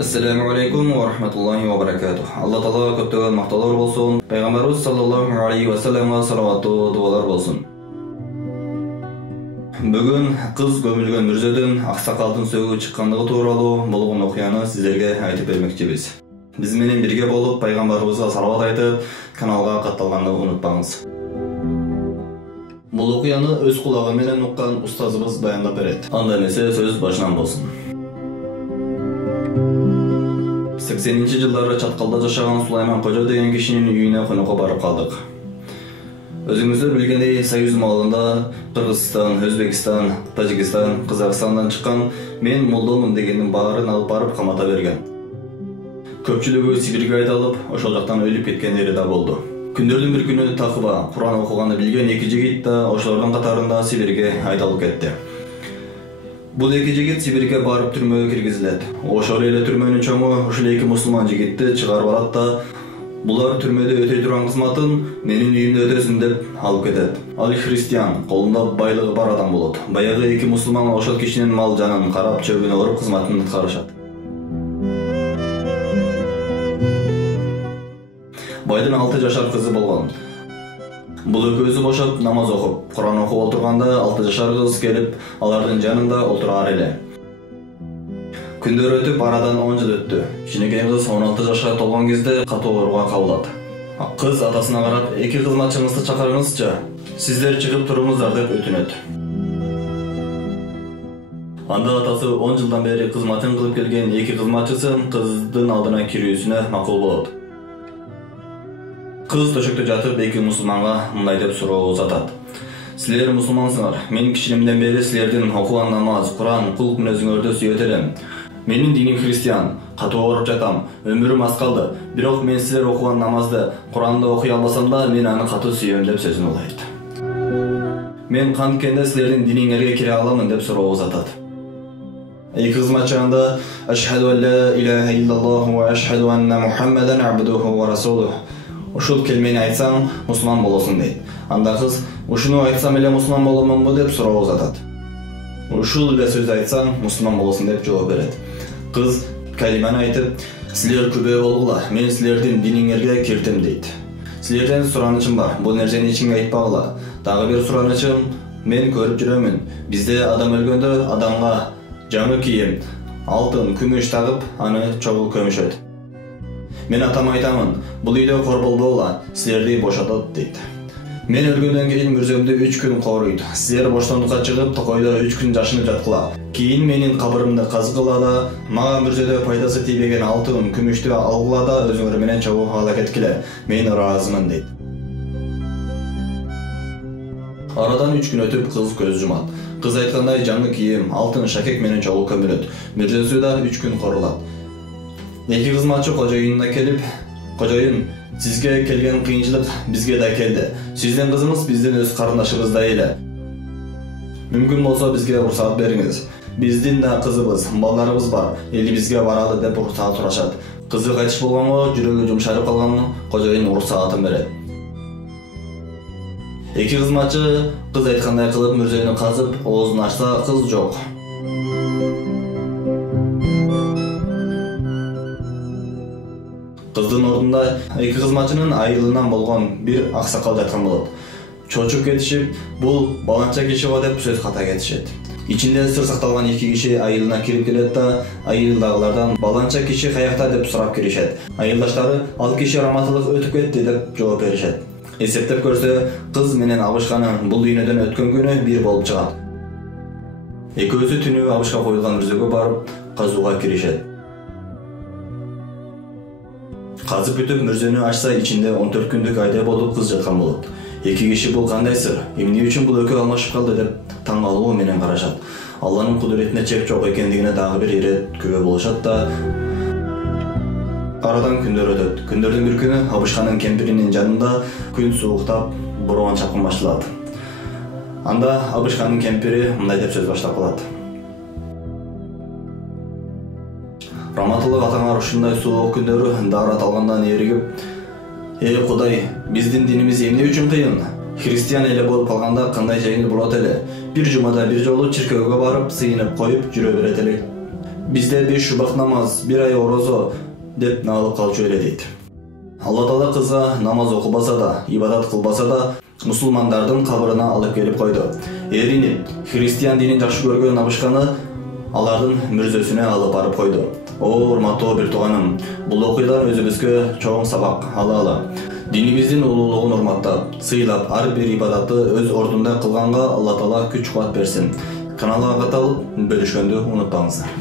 Assalamu alaikum wa rahmatullahi wa barakatuh. Allah Taala köptөгөн mакталар болсун. Пайгамбарыбыз саллаллаху алейхи ва салламга салаваттуу дуалар болсун. Бүгүн кыз көмүлгөн мүрзөдөн аксакалдын сөгү чыккандыгы тууралуу болгон окуяны сиздерге айтып бермекчибиз. Биз менен бирге болуп пайгамбарыбызга салават айтып, каналга катталганды унутпаңыз. Бул окуяны өз кулагы менен уккан устазыбыз баяндап берет. Анда эмесе сөз башынан болсун. 80-жылдары Чаткалда жашаган Сулайман Кожо деген кишинин үйүнө конокко барып калдык. Өзүңүздөр билгендей, Союз маалында Кыргызстан, Өзбекстан, Тажикстан, Казакстандан чыккан мен молдомун дегендин баарын алып барып камата берген. Көпчүлүгү Сибирге айдалып, ошол жактан өлүп кеткендери да болду. Күндөрдүн бир күнү такыба Куран окуганды билген эки жигит да ошолордун катарында Сибирге айдалып кетти. Бул эки жигит Сибирге барып түрмөгө киргизилет. Ошол эле түрмөнүн чоңу ушул эки мусулман жигитти чыгарып алат да, булар түрмөдө өтөй турган кызматын менин үйүмдө өтөсүн деп алып кетет. Ал христиан, колунда байлыгы бар адам болот. Баягы эки мусулман ошол кишинин мал жанын карап чөбүн оруп кызматын аткарышат. Байдын 6 жашар кызы болгон. Бул экөөсү бошоп намаз окуп, Куран окуп отурганда 6 жашар кыз келип, алардын жанында отурар эле. Күндөр өтүп, арадан 10 жыл өттү. Кичинекей кыз 16 жашка толгон кезде катуу ооруга кабылат. Кыз атасына карап, "Эки кызматчыңызды чакырыңызчы, сиздер чыгып туруңуздар" деп өтүнөт. Анда атасы 10 жылдан бери кызматын кылып келген эки кызматчысын кыздын алдына кирүүсүнө макул болот. Кыз төшөктө жатып эки мусулманга мындай деп суроо узатат. "Силер мусулмансыңар. Мен кичинемден бери силердин окуган намаз, Куран, кулк мүнөзүңөрдү сүйөт элем. Менин диним христиан. Катуу ооруп жатам. Өмүрүм аз калды. Бирок мен силер окуган намазды, Куранды окуй албасам да, мен аны катуу сүйөм" деп сөзүн улайт. "Мен канткенде силердин диниңерге кире аламын" деп суроо узатат. Эки кызматчы анда "Ашхаду ан ла илаха иллаллах ва ашхаду анна Мухаммадан абдуху ва расулух" ушул келмени айтсаң, мусулман болосуң дейт. Анда кыз "Ушуну айтсам эле мусулман боломунбу" деп суроо узатат. "Ушул эле сөз айтсаң, мусулман болосуң" деп жооп берет. Кыз калиманы айтып, "Силер күбө болгула, мен силердин диниңерге кирдим" дейт. "Силерден суранычым бар, бул нерсени эч кимге айтпагыла. Дагы бир суранычым, мен көрүп жүрөмүн. Бизде адам өлгөндө адамга жаңы кийим, алтын, күмүш тагып, аны чогуу көмүшөт. Мен атама айтамын, бул үйдө кор болбогула, силерди бошотот" дейт. "Мен өлгөндөн кийин мүрзөмдү 3 күн кооруйт. Силер боштондукка чыгып, токойдо 3 күн жашынып жаткыла. Кийин менин кабырымды казгыла да, мага мүрзөдө пайдасы тийбеген алтын, күмүштү алгыла да, өзүңөр менен чогуу ала кеткиле. Мен ыраазымын" дейт. Арадан 3 күн өтүп кыз көз жумат. Кыз айткандай жаңы кийим, алтын, шакек менен чогуу көмүлөт. Мүрзөсү да 3 күн корулат. Эки кызматчы кожоюнуна келип, "Кожоюн, сизге келген кыйынчылык бизге да келди. Сиздин кызыңыз биздин өз карындашыбыздай эле. Мүмкүн болсо бизге уруксат бериңиз. Биздин да кызыбыз, балдарыбыз бар. Элибизге баралы" деп уруксат сурашат. Кызы кайтыш болгонго жүрөгү жумшарып калган кожоюн уруксатын берет. Эки кызматчы кыз айткандай кылып мүрзөйнү казып, оозун ачса, кыз жок. Кыздын ордунда эки кызматчынын айылынан болгон бир аксакал жаткан болот. Чочуп кетишип, бул баланча киши го деп сөз ката кетишет. Ичинде сыр сакталган эки киши айылына кирип келет да, айылдагылардан "Баланча киши каякта" деп сурап киришет. Айылдаштары "Ал киши раматылык өтүп кетти" деп жооп беришет. Эсептеп көрсө, кыз менен абышканын бул дүйнөдөн өткөн күнү бир болуп чыгат. Экөөсү түнү абышка коюлган мүрзөгө барып, казууга киришет. Казып бүтүп мүрзөнү ачса, ичинде 14 күндүк айдай болуп кыз жаткан болот. Эки киши "Бул кандай сыр? Эмне үчүн бул экөө алмашып калды" деп таң калуу менен карашат. Алланын кудуретине чек жок экендигине дагы бир ирет күбө болушат да. Арадан күндөр өтөт. Күндөрдүн бир күнү абышканын кемпиринин жанында күн сууктап, бороон чапкын башталат. Анда абышканын кемпири мындай деп сөз баштап калат. "Раматылык атаңар ушундай суук күндөрү даарат алгандан эригип, Кудай, биздин динибиз эмне үчүн кыйын? Христиан эле болуп калганда кандай жеңил болот эле? Бир жумада бир жолу чиркөөгө барып, сыйынып коюп жүрө берет элек. Bizde bir Şubat namaz, bir ay orozo деп налып калчу эле дейт. Алла Таала кызга намаз окубаса да, ибадат кылбаса да, мусулмандардын кабырына алып келип койду. Эрини христиан динин жакшы көргөн набышканы алардын мүрзөсүнө алып барып койду. О, урматтуу бир тууганым, бул окуядан өзүбүзгө чоң сабак алалы. Динибиздин улуулугун урматтап, сыйлап, ар бир ибадатты өз ордунда кылганга Алла Таала күч кубат берсин. Каналга каталып, бөлүшкөндү унутпаңыздар.